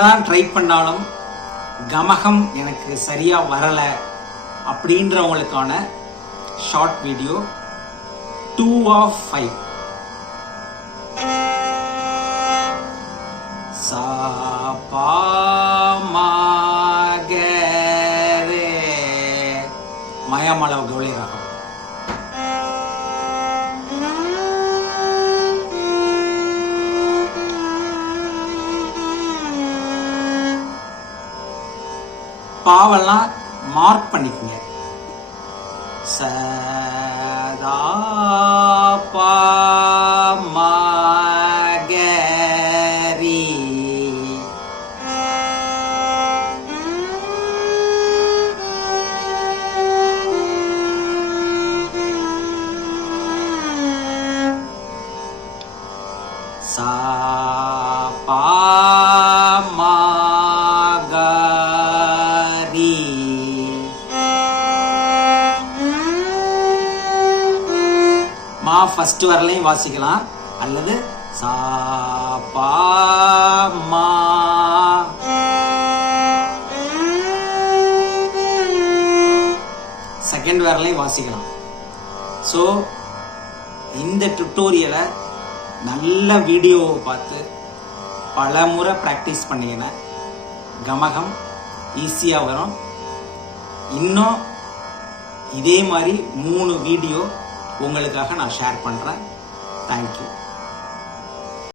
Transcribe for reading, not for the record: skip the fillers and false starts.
என்னதான் ட்ரை பண்ணாலும் கமகம் எனக்கு சரியா வரல அப்படின்றவங்களுக்கான ஷார்ட் வீடியோ 2 of 5. சா பா மா கே ரே மாயாமாலவ கௌளை ராகம். பாவெல்லாம் மார்க் பண்ணிக்கங்க. சதா பா மா கே ரீ. சா பா மா கா ரீ. மா ஃபர்ஸ்ட் வரலையும் வாசிக்கலாம், அல்லது சா பா மா செகண்ட் வரலையும் வாசிக்கலாம். ஸோ இந்த டுட்டோரியலை நல்ல வீடியோவை பார்த்து பல முறை ப்ராக்டிஸ் பண்ணிங்கன்னா கமகம் ஈஸியாக வரும். இன்னும் இதே மாதிரி 3 வீடியோ உங்களுக்காக நான் ஷேர் பண்ணுறேன். தேங்க்யூ.